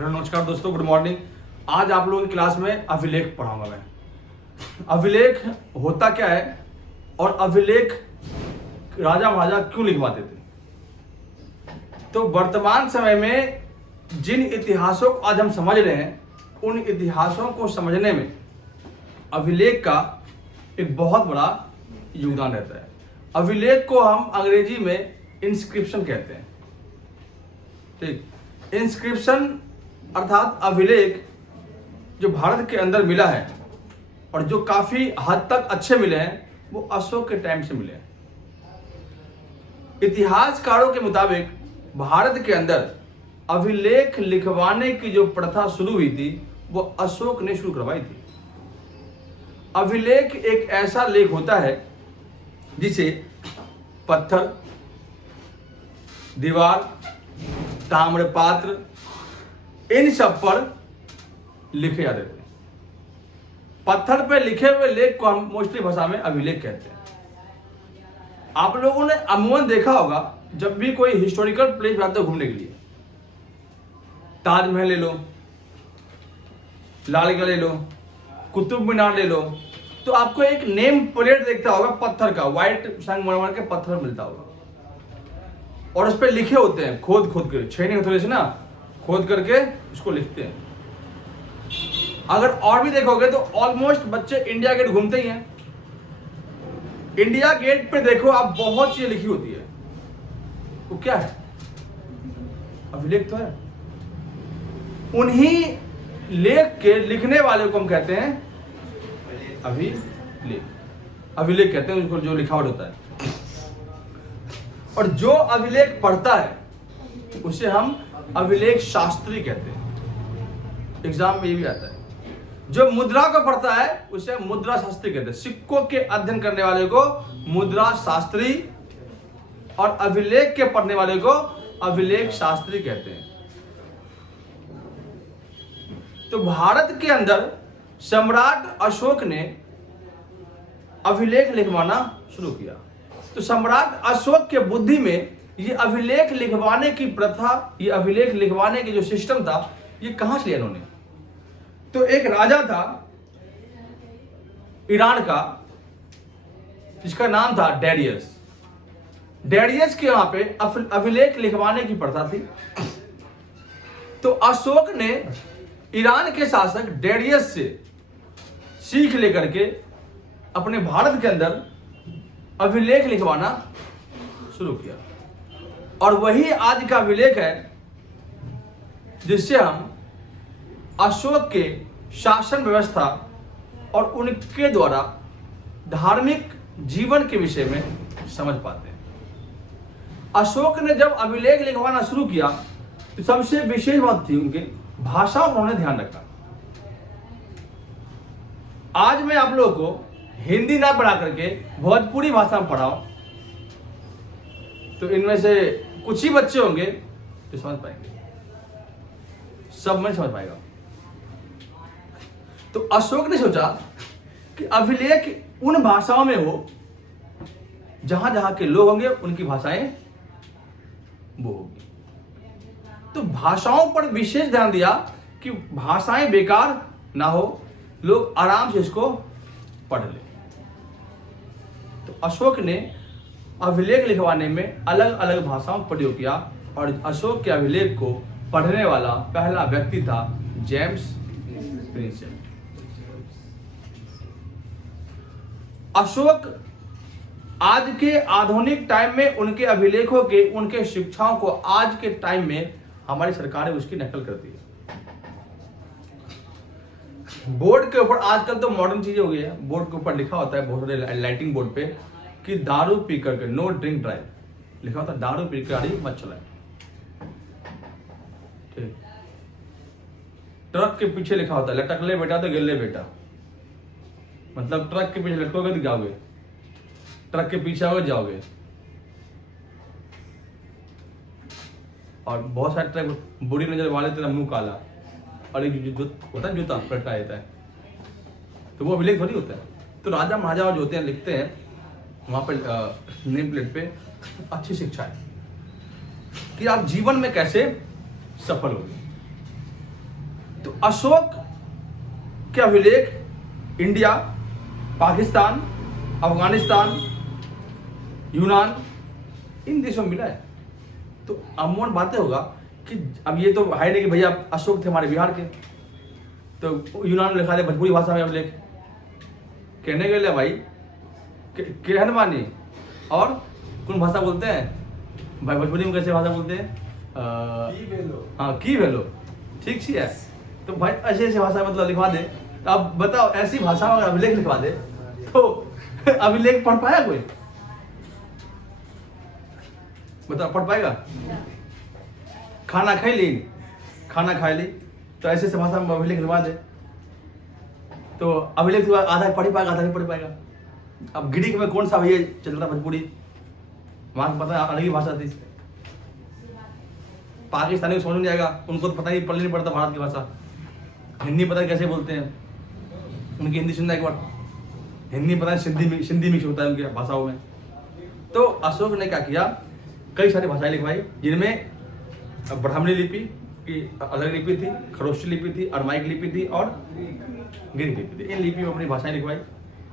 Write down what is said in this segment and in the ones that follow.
Hello नमस्कार दोस्तों, good morning. आज आप लोगों की क्लास में अभिलेख पढ़ाऊंगा मैं। अभिलेख होता क्या है और अभिलेख राजा महाराजा क्यों लिखवाते थे। तो वर्तमान समय में जिन इतिहासों को आज हम समझ रहे हैं, उन इतिहासों को समझने में अभिलेख का एक बहुत बड़ा योगदान रहता है। अभिलेख को हम अंग्रेजी में इंस्क्रिप्शन कहते हैं। ठीक, इंस्क्रिप्शन अर्थात अभिलेख जो भारत के अंदर मिला है और जो काफी हद तक अच्छे मिले हैं, वो अशोक के टाइम से मिले हैं। इतिहासकारों के मुताबिक भारत के अंदर अभिलेख लिखवाने की जो प्रथा शुरू हुई थी, वो अशोक ने शुरू करवाई थी। अभिलेख एक ऐसा लेख होता है जिसे पत्थर, दीवार, ताम्रपात्र, इन सब पर लिखे जाते थे। पत्थर पे लिखे हुए लेख को हम मोस्टली भाषा में अभिलेख कहते हैं। आप लोगों ने अमूमन देखा होगा, जब भी कोई हिस्टोरिकल प्लेस जाते हो घूमने के लिए, ताजमहल ले लो, लाल किला ले लो, कुतुब मीनार ले लो, तो आपको एक नेम प्लेट देखता होगा पत्थर का, व्हाइट संगमरमर के पत्थर मिलता होगा और उस पर लिखे होते हैं खोद खोद के, छेनी हथौड़े से ना खोद करके उसको लिखते हैं। अगर और भी देखोगे तो ऑलमोस्ट बच्चे इंडिया गेट घूमते ही हैं। इंडिया गेट पे देखो आप, बहुत चीजें लिखी होती है। वो क्या है? अभिलेख तो है। उन्हीं लेख के लिखने वाले को हम कहते हैं अभिलेख। अभिलेख कहते हैं उसको जो लिखावट होता है। और जो अभिलेख पढ़ता है उसे हम अभिलेख शास्त्री कहते हैं। एग्जाम में ये भी आता है। जो मुद्रा को पढ़ता है उसे मुद्रा शास्त्री कहते हैं। सिक्कों के अध्ययन करने वाले को मुद्रा शास्त्री और अभिलेख के पढ़ने वाले को अभिलेख शास्त्री कहते हैं। तो भारत के अंदर सम्राट अशोक ने अभिलेख लिखवाना शुरू किया। तो सम्राट अशोक के बुद्धि में ये अभिलेख लिखवाने की प्रथा, ये अभिलेख लिखवाने की जो सिस्टम था, ये कहां से लिया इन्होंने। तो एक राजा था ईरान का, जिसका नाम था डेरियस। डेरियस के यहां पे अभिलेख लिखवाने की प्रथा थी। तो अशोक ने ईरान के शासक डेरियस से सीख लेकर के अपने भारत के अंदर अभिलेख लिखवाना शुरू किया। और वही आज का अभिलेख है जिससे हम अशोक के शासन व्यवस्था और उनके द्वारा धार्मिक जीवन के विषय में समझ पाते हैं। अशोक ने जब अभिलेख लिखवाना शुरू किया तो सबसे विशेष बात थी उनके भाषा पर उन्होंने ध्यान रखा। आज मैं आप लोगों को हिंदी ना पढ़ा करके भोजपुरी भाषा में पढ़ाओ तो इनमें से कुछ ही बच्चे होंगे जो समझ पाएंगे, सब में समझ पाएगा। तो अशोक ने सोचा कि अभिलेख उन भाषाओं में हो जहां जहां के लोग होंगे, उनकी भाषाएं वो होगी। तो भाषाओं पर विशेष ध्यान दिया कि भाषाएं बेकार ना हो, लोग आराम से इसको पढ़ ले। तो अशोक ने अभिलेख लिखवाने में अलग अलग भाषाओं का प्रयोग किया और अशोक के अभिलेख को पढ़ने वाला पहला व्यक्ति था जेम्स प्रिंसेप। अशोक आज के आधुनिक टाइम में उनके अभिलेखों के, उनके शिक्षाओं को आज के टाइम में हमारी सरकारें उसकी नकल करती है। बोर्ड के ऊपर आजकल तो मॉडर्न चीजें हो गई है, बोर्ड के ऊपर लिखा होता है बहुत सारे लाइटिंग बोर्ड पे कि दारू पी करके नो ड्रिंक ड्राइव लिखा होता है, दारू पी कर गाड़ी मत चलाए। ठीक, ट्रक के पीछे लिखा होता है लटक ले बेटा तो गिर ले बेटा, मतलब ट्रक के पीछे लटकोगे तो जाओगे, ट्रक के पीछे आओगे जाओगे। और बहुत सारे ट्रक बुरी नजर वाले तेरा मुंह काला, और एक होता है जूता लटका देता है, तो वो अभिलेख थोड़ी होता है। तो राजा महाराजा जो होते हैं लिखते हैं वहां पर नेम प्लेट पे अच्छी शिक्षा है कि आप जीवन में कैसे सफल होंगे। तो अशोक के अभिलेख इंडिया, पाकिस्तान, अफगानिस्तान, यूनान, इन देशों में मिला है। तो अमूमन बातें होगा कि अब ये तो है नहीं कि भैया अशोक थे हमारे बिहार के, तो यूनान में लिखा दे भोजपुरी भाषा में अभिलेख। कहने के लिए भाई केहन मानी और कौन भाषा बोलते हैं भाई, भोजपुरी में कैसे भाषा बोलते हैं? हाँ, की भेलो, ठीक सी है। तो भाई ऐसे ऐसे भाषा मतलब लिखवा दे। तो अब बताओ, ऐसी भाषा में अगर अभिलेख लिखवा दे तो अभिलेख पढ़ पाया कोई? बताओ, पढ़ पाएगा? खाना खाई ली, खाना खा ली, तो ऐसे ऐसे भाषा में अभिलेख लिखवा दे तो अभिलेख तो आधा पढ़ पाएगा, आधा नहीं पढ़ पाएगा। अब ग्रीक में कौन सा भैया चल रहा भोजपुरी, वहां पता है अलग ही भाषा थी। पाकिस्तानी को समझ नहीं आएगा, उनको तो पता नहीं, पढ़ने नहीं पड़ता भारत की भाषा। हिंदी पता कैसे बोलते हैं, उनकी हिंदी सुनना एक बार, हिंदी पता है सिंधी मिक्स होता है उनकी भाषाओं में। तो अशोक ने क्या किया, कई सारी भाषाएं लिखवाई, जिनमें ब्राह्मणी लिपि की अलग लिपि थी, खरोष्टी लिपि थी, अरमाइक लिपि थी और ग्रीक लिपि थी। इन लिपि में अपनी भाषाएं लिखवाई।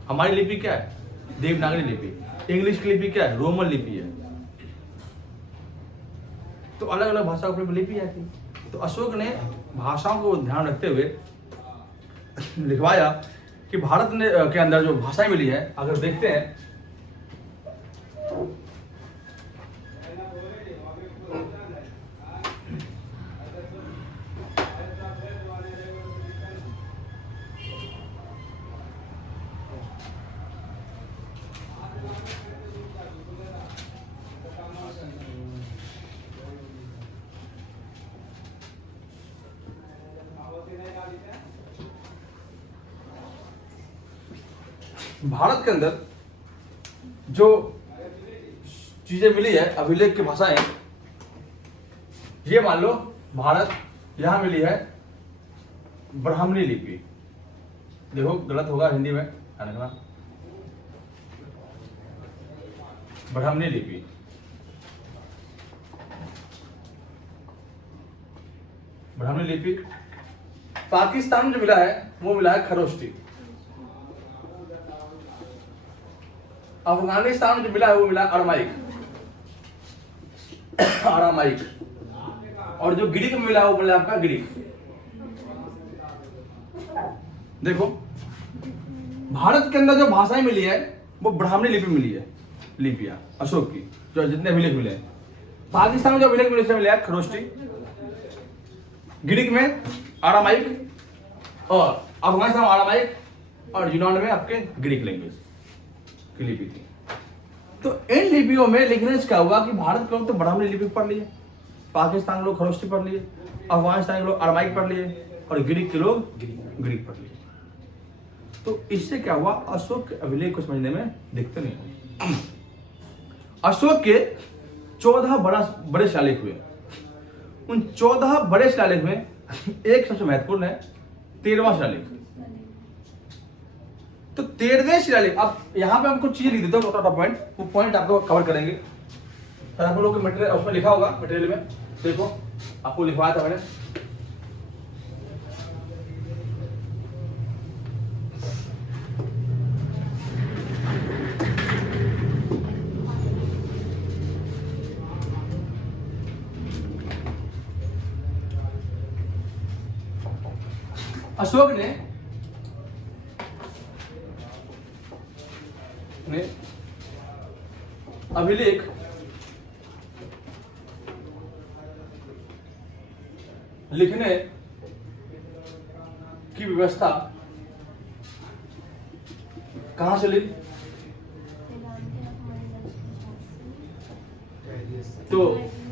हमारी लिपि क्या है? देवनागरी लिपि। इंग्लिश की लिपि क्या है? रोमन लिपि है। तो अलग अलग भाषा की लिपि है थी। तो अशोक ने भाषाओं को ध्यान रखते हुए लिखवाया कि भारत ने के अंदर जो भाषाएं मिली है, अगर देखते हैं भारत के अंदर जो चीजें मिली है अभिलेख की भाषाएं, ये मान लो भारत यहां मिली है ब्राह्मणी लिपि। देखो गलत होगा हिंदी में, ब्राह्मणी लिपि। ब्राह्मणी लिपि। पाकिस्तान में जो मिला है वो मिला है खरोष्टी। अफगानिस्तान में जो मिला है वो मिला है अरमाइक, और जो ग्रीक में मिला है वो मिला आपका ग्रीक। देखो भारत के अंदर जो भाषाएं मिली है वो ब्राह्मणी लिपि मिली है, लिपियां अशोक की जो जितने अभिलेख मिले हैं। पाकिस्तान में जो अभिलेख मिले मिला है खरोष्टी, ग्रीक में अरामाइक, और अफगानिस्तान में अरामाइक, और यूनान में आपके ग्रीक लैंग्वेज की लिपि थी। तो इन लिपियों में लिखने से क्या हुआ कि भारत के लोग तो ब्राह्मणी लिपि पढ़ लिए, पाकिस्तान के लोग खरोष्टी पढ़ लिए, अफगानिस्तान के लोग अरामाइक पढ़ लिए, और ग्रीक के लोग ग्रीक पढ़ लिए। तो इससे क्या हुआ, अशोक के अभिलेख को समझने में दिक्कत नहीं। अशोक के 14 बड़े शिलालेख हुए। उन 14 बड़े शिलालेख में एक सबसे महत्वपूर्ण है 13वां शिलालेख। तो 13वें शिलालेख, अब यहां पे हम कुछ चीजें लिख देते हो, पॉइंट, वो पॉइंट आपको कवर करेंगे। और आप लोग के मटेरियल उसमें लिखा होगा, मटेरियल में देखो आपको लिखवाया था मैंने। अशोक ने अभिलेख लिखने की व्यवस्था कहां से ली? तो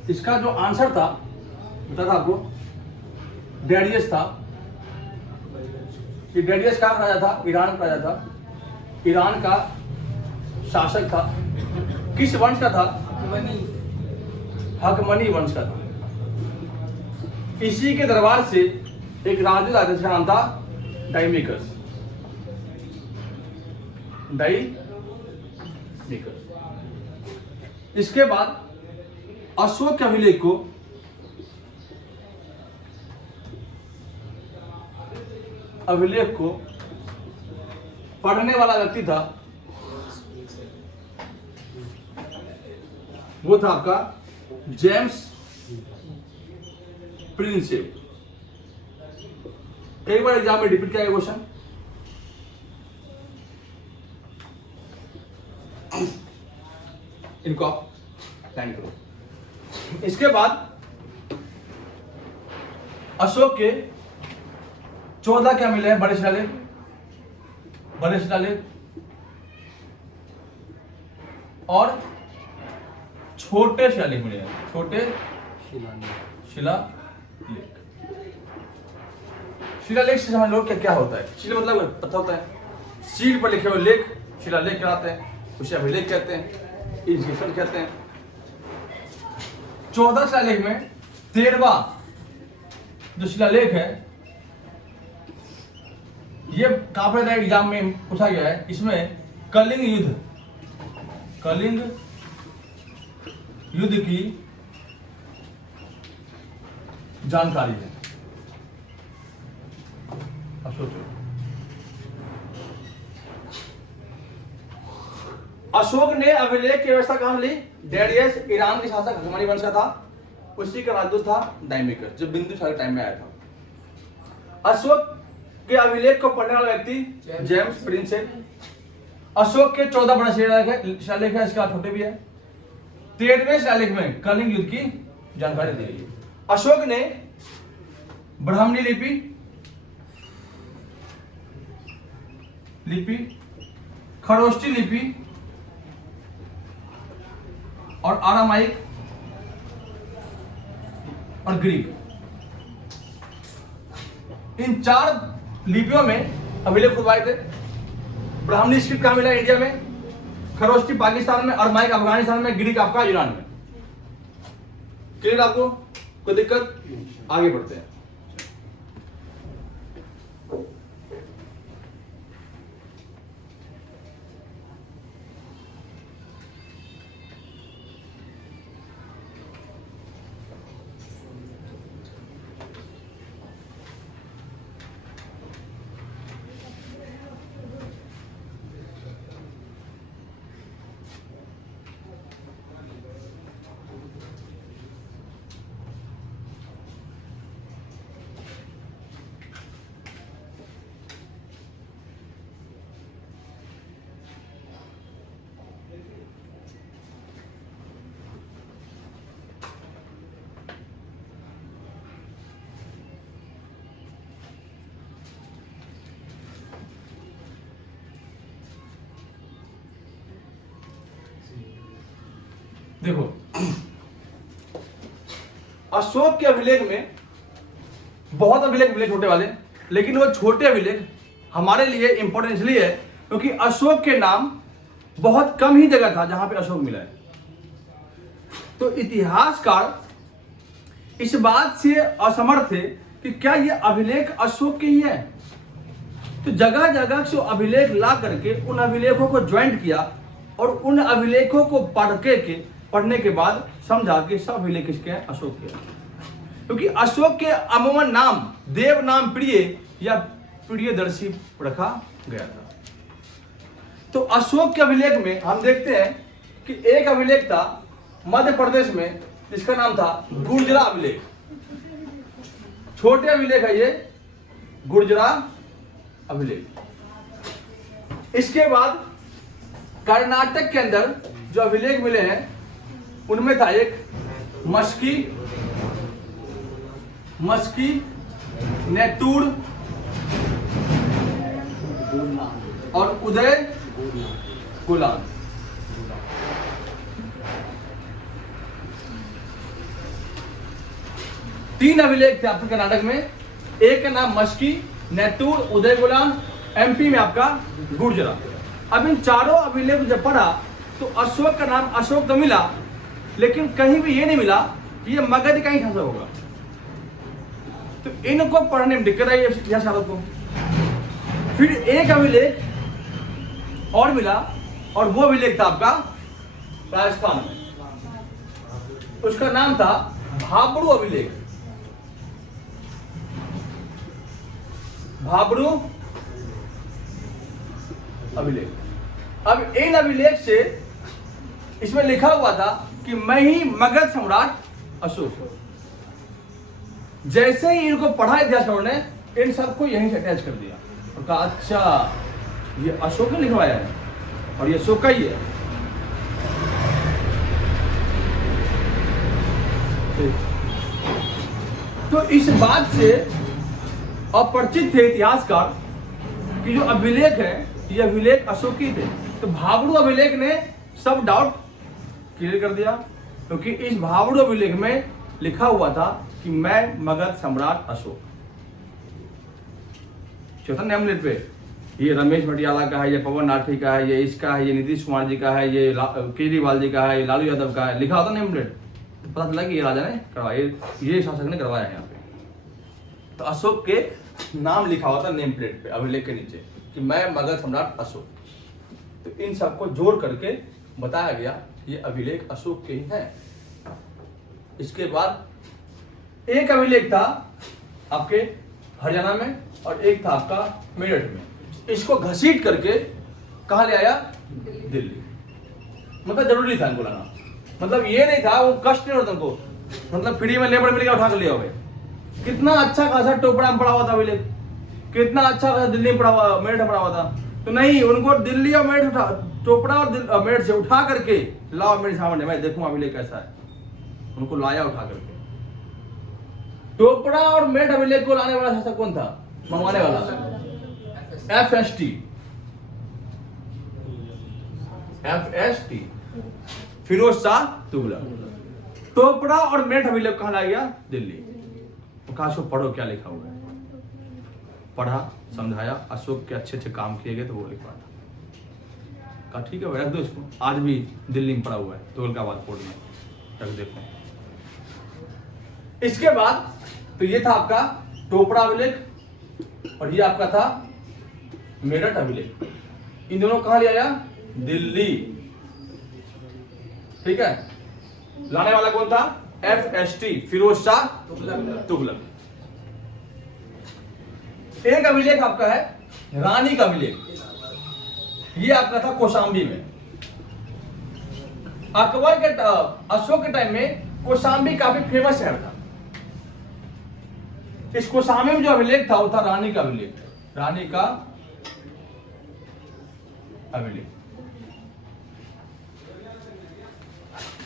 इसका जो आंसर था बता था आपको, डेरियस था। ये डेरियस कहाँ का राजा था? ईरान का राजा था। ईरान का शासक था। किस वंश का था? हकमनी वंश का था। इसी के दरबार से एक राजू आया जिसका नाम था डाइमेकस। इसके बाद अशोक के अभिलेख को अभिलेख को पढ़ने वाला व्यक्ति था वो था आपका जेम्स प्रिंसेप। कई बार एग्जाम में रिपीट किया गया क्वेश्चन। इनको आप लाइन करो। इसके बाद अशोक के 14 क्या मिले हैं बड़े शिलालेख, बड़े शिलालेख और छोटे शिलालेख मिले हैं, छोटे शिलालेख। शिलालेख से समझ लो क्या क्या होता है। शिला मतलब पता होता है, शीट पर लिखे हुए लेख शिलालेख कहलाते हैं, उसे अभिलेख कहते हैं, इंस्क्रिप्शन कहते हैं। 14 शिलालेख में 13वां जो शिलालेख है ये काफी एग्जाम में पूछा गया है। इसमें कलिंग युद्ध की जानकारी है। अब सोचो, अशोक ने अभिलेख की व्यवस्था कहां ली? डेरियस ईरान के शासक हकमनी वंश का था, उसी का राजदूत था डायमिकस जो बिंदुसार के टाइम में आया था। अशोक के अभिलेख को पढ़ने वाला व्यक्ति जेम्स प्रिंसेप। अशोक के 14 बड़े शिलालेख है, इसके बाद छोटे भी है। 13वें शिलालेख में कलिंग युद्ध की जानकारी दी गई है। अशोक ने ब्राह्मणी लिपि, खरोष्टी लिपि और आरामाइक और ग्रीक, इन 4 लिपियों में अभिलेख खुदवाए थे। ब्राह्मणी स्क्रिप्ट कहां मिला? इंडिया में। खरोष्टी पाकिस्तान में, अरमाइक अफगानिस्तान में, ग्रीक आपका यूनान में। क्लियर आपको? कोई दिक्कत? आगे बढ़ते हैं। देखो, अशोक के अभिलेख में बहुत अभिलेख मिले छोटे वाले, लेकिन वो छोटे अभिलेख हमारे लिए इंपॉर्टेंट इसलिए है क्योंकि अशोक के नाम बहुत कम ही जगह था जहां पे अशोक मिला है। तो इतिहासकार इस बात से असमर्थ थे कि क्या ये अभिलेख अशोक के ही है। तो जगह जगह से अभिलेख ला करके उन अभिलेखों को ज्वाइंट किया और उन अभिलेखों को पढ़ने के बाद समझा कि सब अभिलेख किसके हैं? अशोक के। क्योंकि अशोक के अमूमन नाम देव नाम प्रिय या प्रियदर्शी रखा गया था। तो अशोक के अभिलेख में हम देखते हैं कि एक अभिलेख था मध्य प्रदेश में जिसका नाम था गुर्जरा अभिलेख। छोटे अभिलेख है ये गुर्जरा अभिलेख। इसके बाद कर्नाटक के अंदर जो अभिलेख मिले हैं उनमें था एक मस्की, नेतूर और उदय गुलान। तीन अभिलेख थे आपके कर्नाटक में, एक का नाम मस्की, नेतूर, उदय गुलान, एमपी में आपका गुर्जरा। अब इन चारों अभिलेख जब पढ़ा तो अशोक का नाम अशोक तो मिला, लेकिन कहीं भी ये नहीं मिला कि ये मगध का ही शासक होगा। तो इनको पढ़ने में दिक्कत आई इतिहासकारों को। फिर एक अभिलेख और मिला और वो अभिलेख था आपका राजस्थान में, उसका नाम था भाबड़ू अभिलेख। भाब्रू अभिलेख। अब इन अभिलेख से इसमें लिखा हुआ था कि मैं ही मगध सम्राट अशोक हूं। जैसे ही इनको पढ़ा इतिहासकारों ने इन सबको यहीं से अटैच कर दिया और कहा अच्छा ये अशोक ने लिखवाया है और ये अशोक का ही है। तो इस बात से अपरिचित थे इतिहासकार कि जो अभिलेख है ये अभिलेख अशोकी थे। तो भाब्रू अभिलेख ने सब डाउट क्लियर कर दिया, क्योंकि इस भाब्रू अभिलेख में लिखा हुआ था कि मैं मगध सम्राट अशोक। चौथा नेमलेट पे ये रमेश भटियाला का है, ये पवन नाठी का है, ये इसका है, ये नीतीश कुमार जी का है, ये केजरीवाल जी का है, ये लालू यादव का है, लिखा होता नेमलेट। पता चला कि ये राजा ने करवाया, ये शासक ने करवाया है यहाँ पे। तो अशोक के नाम लिखा हुआ था नेम प्लेट पे अभिलेख के नीचे कि मैं मगध सम्राट अशोक। तो इन सबको जोड़ करके बताया गया ये अभिलेख अशोक के ही हैं। इसके बाद एक अभिलेख था आपके हरियाणा में और एक था आपका मेरठ में। इसको घसीट करके कहाँ ले आया? दिल्ली। मतलब जरूरी था इनको लाना, मतलब ये नहीं था, वो कष्ट नहीं होता उनको, मतलब फ्री में लेबर मिल उठा कर लिया हुए। कितना अच्छा खासा टोपड़ा में पड़ा हुआ था अभिलेख, कितना अच्छा खासा दिल्ली में पड़ा हुआ, मेरठ में पड़ा हुआ था। तो नहीं, उनको दिल्ली और मेरठ उठा, टोपड़ा और मेरठ से उठा करके लाओ मेरे सामने, मैं देखूं अभिलेख कैसा है। उनको लाया उठा करके। टोपड़ा और मेरठ अभिलेख को लाने वाला शासक कौन था? मंगवाने वाला FST फिरोज शाह तुगलक। टोपड़ा और मेरठ अभिलेख कहां लाया गया? दिल्ली। कहा इसको पढ़ो क्या लिखा हुआ है। पढ़ा, समझाया, अशोक के अच्छे अच्छे काम किए गए तो वो लिखवा था। कहा ठीक है भाई रख दो इसको, आज भी दिल्ली में पड़ा हुआ है तुगलकाबाद कोर्ट में, रख देखो। इसके बाद तो ये था आपका टोपड़ा अभिलेख और ये आपका था मेरठ अभिलेख। इन दोनों कहां ले आया? दिल्ली। ठीक है, लाने वाला कौन था? FST फिरोज शाह तुगलक। एक अभिलेख आपका है रानी का अभिलेख, ये आपका था कौशाम्बी में। अकबर के अशोक के टाइम में कौशाम्बी काफी फेमस शहर था। इस कौशाम्बी में जो अभिलेख था वो था रानी का अभिलेख, रानी का अभिलेख।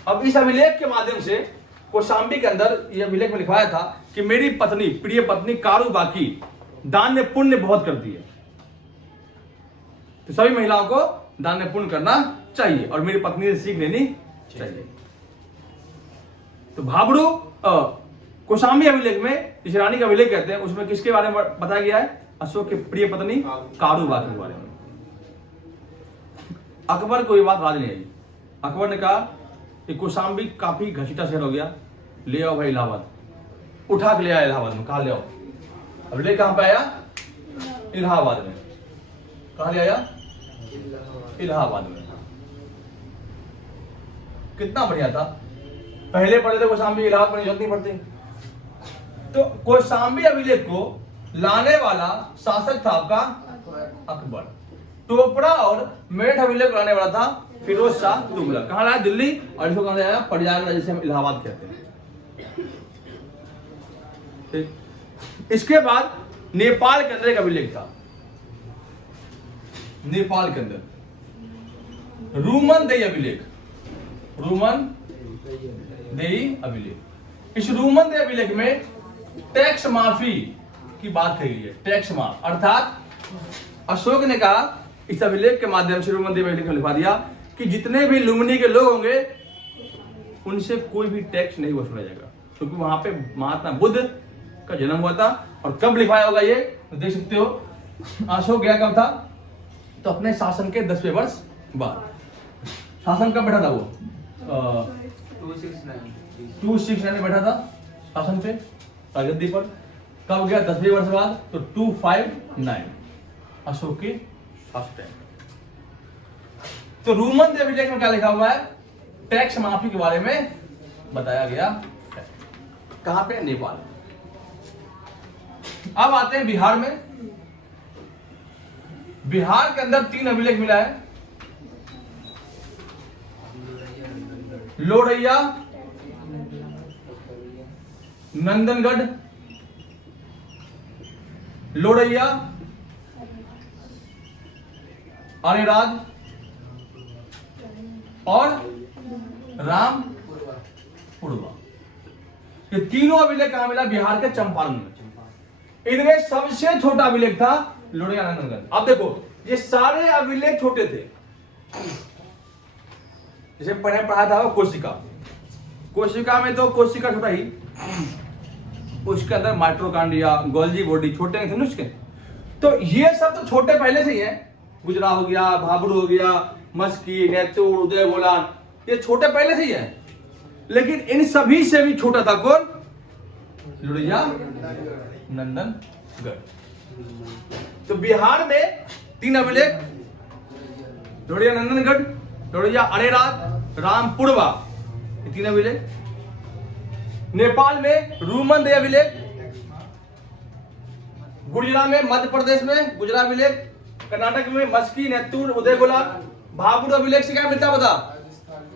अब इस अभिलेख के माध्यम से कौशाम्बी के अंदर यह अभिलेख में लिखवाया था कि मेरी पत्नी, प्रिय पत्नी कारू बाकी दान में पुण्य बहुत करती है, तो सभी महिलाओं को दान में पुण्य करना चाहिए और मेरी पत्नी से सीख लेनी चाहिए। तो भाब्रू कौशाम्बी अभिलेख में, इस रानी का अभिलेख कहते हैं, उसमें किसके बारे में बताया गया है? अशोक की प्रिय पत्नी कारू बाकी के बारे में। अकबर को ये बात राज नहीं आई। अकबर ने कहा कि कौशाम्बी काफी घसीटा शहर हो गया, ले आओ भाई इलाहाबाद। उठा के ले आया इलाहाबाद में। कहा ले आओ? अभिलेख कहां पे आया? इलाहाबाद में। कहां ले आया? इलाहाबाद में। कितना बढ़िया था, पहले पढ़े थे कौशाम्बी, इलाहाबाद में जरूरत नहीं पड़ती। तो कौशाम्बी अभिलेख को लाने वाला शासक था आपका अकबर। टोपड़ा और मेरठ अभिलेख लाने वाला था फिरोज शाह तुगलक। कहां लाया? दिल्ली। और इसको कहां लाया? प्रयागराज, जिसे हम इलाहाबाद कहते हैं। ठीक। इसके बाद नेपाल के अंदर एक अभिलेख था, नेपाल के अंदर रूमन देई अभिलेख, रूमन देई अभिलेख। इस रूमन देई अभिलेख में टैक्स माफी की बात कही गई है। टैक्स माफ अर्थात अशोक ने कहा इस अभिलेख के माध्यम से, रूमन देई अभिलेख में लिखवा दिया कि जितने भी लुम्बिनी के लोग होंगे उनसे कोई भी टैक्स नहीं वसूला जाएगा, क्योंकि वहां पे महात्मा बुद्ध का जन्म हुआ था। और कब लिखवाया होगा ये तो देख सकते हो, अशोक गया कब था? तो अपने शासन के 10वें वर्ष बाद। शासन कब बैठा था वो? 269 में बैठा था शासन पे, गद्दी पर। कब गया? 10वें वर्ष बाद, तो 259 अशोक की शासन। तो रूमन देई अभिलेख में क्या लिखा हुआ है? टैक्स माफी के बारे में बताया गया है। कहां पे? नेपाल। अब आते हैं बिहार में। बिहार के अंदर 3 अभिलेख मिला है, लोरैया, नंदनगढ़, लोरैया, अरेराज और रामपुरवा। ये तीनों अभिलेख कहां मिला? बिहार के चंपारण में। इनमें सबसे छोटा अभिलेख था लोरैया नंदनगढ़। अब देखो ये सारे अभिलेख छोटे थे। जैसे पहले पढ़ा था वो कोशिका, कोशिका में तो कोशिका छोटा ही, उसके अंदर माइटोकॉन्ड्रिया, गोल्जी बॉडी छोटे थे उसके। तो ये सब तो छोटे पहले से ही है, गुजरा हो गया, भाबरू हो गया, मस्की, नेतुर, उदय गोलान, ये छोटे पहले से ही है। लेकिन इन सभी से भी छोटा था कौन? लोरैया नंदनगढ़। तो बिहार में 3 अभिलेख, लोरैया नंदनगढ़, लोरैया अरेराज, रामपुरवा, ये 3 अभिलेख। नेपाल में रूमंद अभिलेख, गुजरा में, मध्य प्रदेश में गुजरा अभिलेख, कर्नाटक में मस्की, नेतुर, उदय गोलान। भाबरू अभिलेख से क्या मिलता बता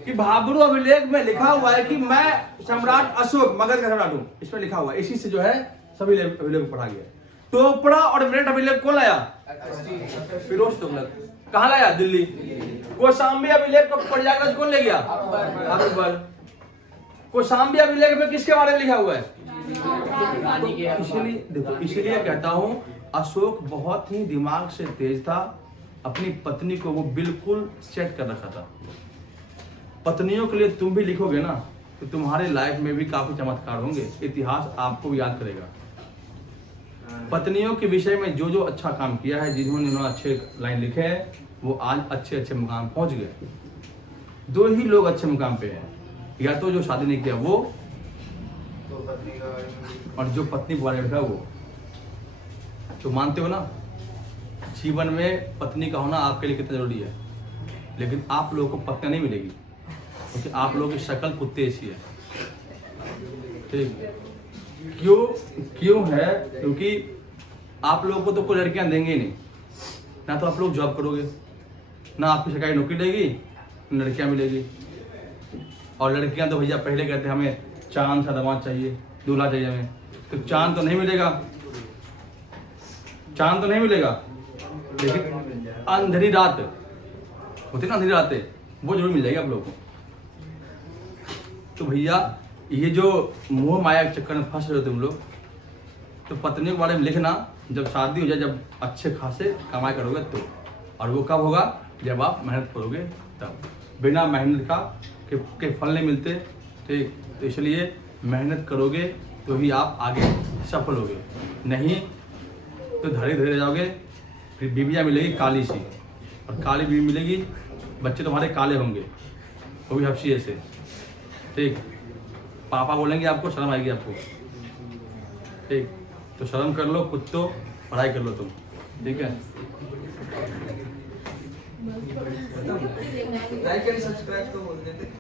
कि भाबरू अभिलेख में लिखा हुआ है कि मैं सम्राट अशोक मगध का सम्राट हूं, इसमें लिखा हुआ है। इसी से जो है सभी अभिलेख पढ़ा गया। टोपड़ा और मेरठ अभिलेख कौन लाया? फिरोज तुगलक। कहां लाया? दिल्ली। कौशाम्बी अभिलेख को प्रयागराज कौन ले गया? अकबर। कौशाम्बी अभिलेख में किसके बारे में लिखा हुआ है? इसलिए देखो, इसलिए कहता हूं अशोक बहुत ही दिमाग से तेज था। अपनी पत्नी को वो बिल्कुल सेट कर रखा था। पत्नियों के लिए तुम भी लिखोगे ना तो तुम्हारे लाइफ में भी काफी चमत्कार होंगे, इतिहास आपको भी याद करेगा। पत्नियों के विषय में जो जो अच्छा काम किया है, जिन्होंने अच्छे लाइन लिखे हैं, वो आज अच्छे अच्छे मुकाम पहुंच गए। 2 ही लोग अच्छे मुकाम पे हैं, या तो जो शादी नहीं किया वो, और जो पत्नी के बारे में लिखा वो। तो मानते हो ना जीवन में पत्नी का होना आपके लिए कितना जरूरी है। लेकिन आप लोगों को पत्नी नहीं मिलेगी क्योंकि आप लोगों की शक्ल कुत्ते ऐसी है। ठीक, क्यों है? क्योंकि आप लोगों को तो कोई लड़कियां देंगे ही नहीं। ना तो आप लोग जॉब करोगे, ना आपकी सरकारी नौकरी देगी, ना लड़कियां मिलेगी। और लड़कियां तो भैया पहले कहते हैं हमें चांद सा दामाद चाहिए, दूल्हा चाहिए हमें। तो चांद तो नहीं मिलेगा, चांद तो नहीं मिलेगा, लेकिन अंधेरी रात होती ना, अंधेरी रातें, वो जरूर मिल जाएगी आप लोगों को। तो भैया ये जो मोह माया के चक्कर में फंस रहे हो तुम लोग, तो पत्नियों के बारे में लिखना जब शादी हो जाए, जब अच्छे खासे कमाई करोगे तो। और वो कब होगा? जब आप मेहनत करोगे तब। बिना मेहनत के फल नहीं मिलते। ठीक, तो इसलिए मेहनत करोगे तो ही आप आगे सफल होगे, नहीं तो धीरे धीरे जाओगे। फिर बीबियाँ मिलेगी काली सी, और काली बीवी मिलेगी, बच्चे तुम्हारे काले होंगे, वो भी हफ्सी से। ठीक, पापा बोलेंगे आपको, शर्म आएगी आपको। ठीक, तो शर्म कर लो, कुत्तो, पढ़ाई कर लो तुम। ठीक है, लाइक एंड सब्सक्राइब तो बोल देते।